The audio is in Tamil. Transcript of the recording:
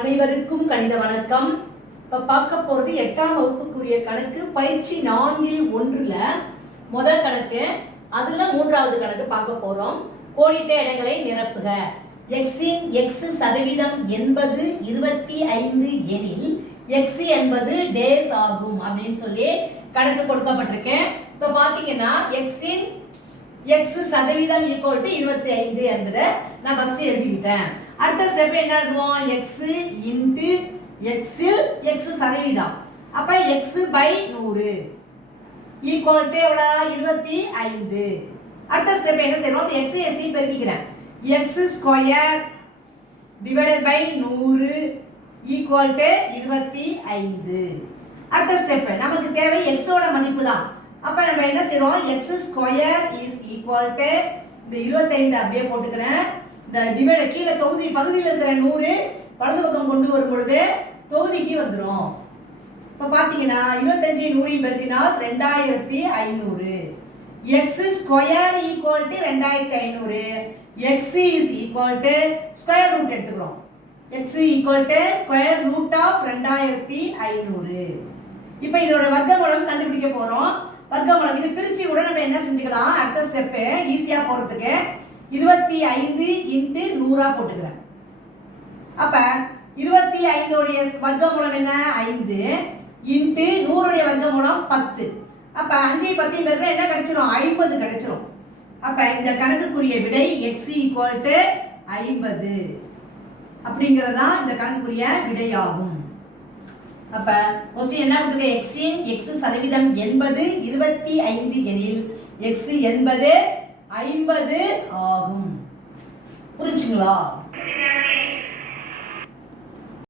அனைவருக்கும் கணித வணக்கம். இப்போ பார்க்க போகிறது 8ஆம் வகுப்புக்குரிய கணக்கு பயிற்சி 4-1 முதல் கணக்கு, அதில் 3வது கணக்கு பார்க்க போகிறோம். கோடிட்ட இடங்களை நிரப்புக. எக்ஸின் எக்ஸ் சதவீதம் என்பது 25 எனில் எக்ஸ் என்பது டேஸ் ஆகும் அப்படின்னு சொல்லி கணக்கு கொடுக்கப்பட்டிருக்கேன். இப்போ பார்த்தீங்கன்னா எக்ஸின் எக்ஸ் சதவீதம் ஈக்குவல் டு 25 என்பதை நான் ஃபர்ஸ்ட் எழுதிக்கிட்டேன். அடுத்த ஸ்டெப் என்ன எழுதுவோம்? எக்ஸ் இன்ட்டு எக்ஸில் எக்ஸ் சதவீதம், அப்ப எக்ஸ் பை 100 ஈக்குவல் டு எவ்வளோ? 25. அடுத்த ஸ்டெப் என்ன செய்யணும்? எக்ஸ் எக்ஸையும் பெருக்கிக்கிறேன். X square divided by 100 equal to 25. அடுத்த ஸ்டெப் நமக்கு தேவை எக்ஸோட மதிப்பு தான். அப்ப நம்ம என்ன செய்றோம்? x square is equal to இந்த 25 அப்படியே போட்டுக்கிறேன். இந்த டிவைட் கீழே தொகுதி பகுதியில் இருக்கிற 100 வலது பக்கம் கொண்டு வரும் பொழுது தொகுதிக்கு வந்துரும். இப்ப பாத்தீங்கன்னா 25 100 பெருக்கினால் 2500. x square equal to 2500. x is equal to square root எடுத்துக்கிறோம். x equal to square root of 2500. இப்போ இதோட வர்க்கமூலம் கண்டுபிடிக்க போறோம். வர்க்கமூலம் இது பிரிச்சு கூட நம்ம என்ன செஞ்சுக்கலாம்? அடுத்த ஸ்டெப் ஈஸியா போறதுக்கு 25 இன்டு 100 போட்டுக்கிறேன். அப்ப 25 உடைய வர்க்கமூலம் என்ன? 5 இன்டு 100 உடைய வர்க்கமூலம் 10. அப்ப 5 10 பெருக்கினா என்ன கிடைச்சிரும்? 50 கிடைச்சிரும். அப்ப இந்த கணக்குக்குரிய விடை x ஈக்குவல் டு 50 அப்படிங்கறதா இந்த கணக்குக்குரிய விடையாகும். அப்ப क्वेश्चन என்ன கொடுத்திருக்க? x இன் x சதவீதம் என்பது 25 எனில் x என்பது 50 ஆகும். புரிஞ்சுங்களா?